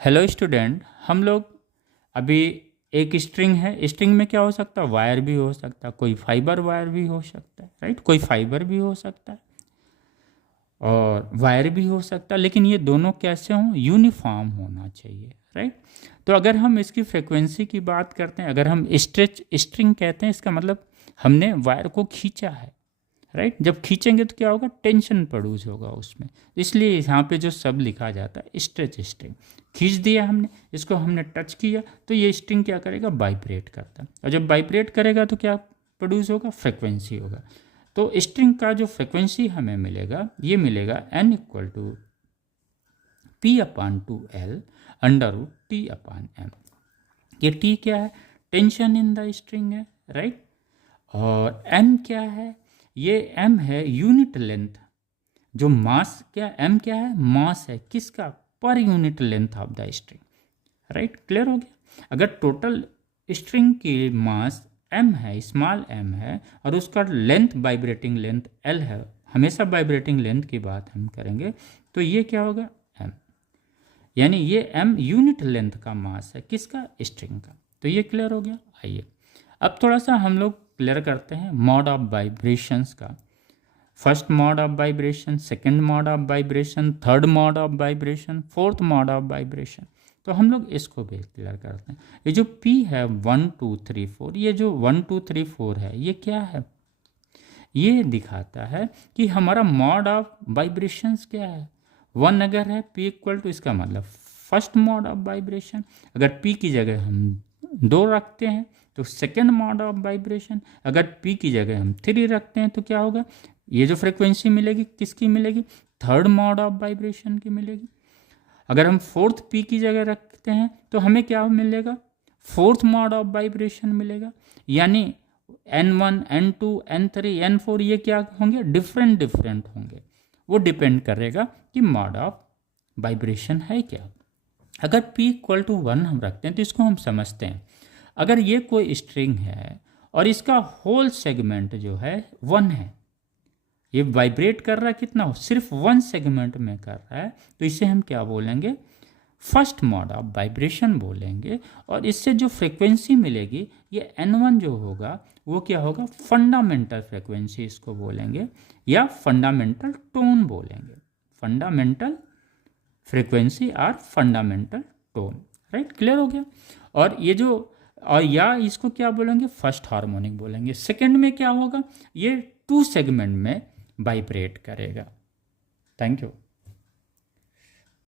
Hello student, हम लोग अभी एक स्ट्रिंग है। स्ट्रिंग में क्या हो सकता है? वायर भी हो सकता है, कोई फाइबर वायर भी हो सकता है, राइट। कोई फाइबर भी हो सकता है और वायर भी हो सकता है, लेकिन ये दोनों कैसे हों? यूनिफॉर्म होना चाहिए, राइट। तो अगर हम इसकी फ्रिक्वेंसी की बात करते हैं, अगर हम स्ट्रेच स्ट्रिंग कहते हैं, इसका मतलब हमने वायर को खींचा है, राइट। जब खींचेंगे तो क्या होगा? टेंशन प्रोड्यूस होगा उसमें। इसलिए यहाँ पे जो शब्द लिखा जाता है स्ट्रेच स्ट्रिंग, खींच दिया हमने, इसको हमने टच किया तो ये स्ट्रिंग क्या करेगा? वाइब्रेट करता है। और जब वाइब्रेट करेगा तो क्या प्रोड्यूस होगा? फ्रिक्वेंसी होगा। तो स्ट्रिंग का जो फ्रिक्वेंसी हमें मिलेगा, ये मिलेगा n equal to p/2l √t/m। ये t क्या है? टेंशन इन द स्ट्रिंग है, राइट। और m क्या है? ये m है यूनिट लेंथ। जो मास क्या m क्या है? मास है किसका? Per unit length of the string, right. Clear हो गया? अगर टोटल स्ट्रिंग की मास m है, स्मॉल m है, और उसका लेंथ वाइब्रेटिंग लेंथ l है, हमेशा वाइब्रेटिंग लेंथ की बात हम करेंगे, तो ये क्या होगा? m। यानी ये m यूनिट लेंथ का मास है किसका? स्ट्रिंग का। तो ये क्लियर हो गया। आइए अब थोड़ा सा हम लोग क्लियर करते हैं मोड ऑफ वाइब्रेशंस का। First mode of vibration, second mode of vibration, third mode of vibration, fourth mode of vibration. तो हम लोग इसको भी क्लियर करते हैं। ये जो P है 1 2 3 4, ये जो 1 2 3 4 है, ये क्या है? ये दिखाता है कि हमारा मोड ऑफ वाइब्रेशंस क्या है। 1 अगर है P इक्वल टू, इसका मतलब फर्स्ट मोड ऑफ वाइब्रेशन। अगर P की जगह हम 2 रखते हैं तो सेकेंड मोड ऑफ वाइब्रेशन। अगर P की जगह हम 3 रखते हैं तो क्या होगा? ये जो फ्रिक्वेंसी मिलेगी किसकी मिलेगी? थर्ड मोड ऑफ वाइब्रेशन की मिलेगी। अगर हम फोर्थ P की जगह रखते हैं तो हमें क्या मिलेगा? फोर्थ मोड ऑफ वाइब्रेशन मिलेगा। यानी N1 N2 N3 N4 ये क्या होंगे? डिफरेंट डिफरेंट होंगे। वो डिपेंड करेगा कि मोड ऑफ वाइब्रेशन है क्या। अगर P इक्वल टू 1 हम रखते हैं तो इसको हम समझते हैं। अगर ये कोई स्ट्रिंग है और इसका होल सेगमेंट जो है 1 है, ये वाइब्रेट कर रहा है कितना हो? सिर्फ 1 सेगमेंट में कर रहा है, तो इसे हम क्या बोलेंगे? फर्स्ट मोड ऑफ वाइब्रेशन बोलेंगे। और इससे जो फ्रिक्वेंसी मिलेगी ये N1 जो होगा वो क्या होगा? फंडामेंटल फ्रिक्वेंसी इसको बोलेंगे, या फंडामेंटल टोन बोलेंगे। फंडामेंटल फ्रिक्वेंसी और फंडामेंटल टोन, राइट। क्लियर हो गया? और ये जो, और या इसको क्या बोलेंगे? फर्स्ट हार्मोनिक बोलेंगे। सेकंड में क्या होगा? ये 2 सेगमेंट में वाइब्रेट करेगा। Thank you.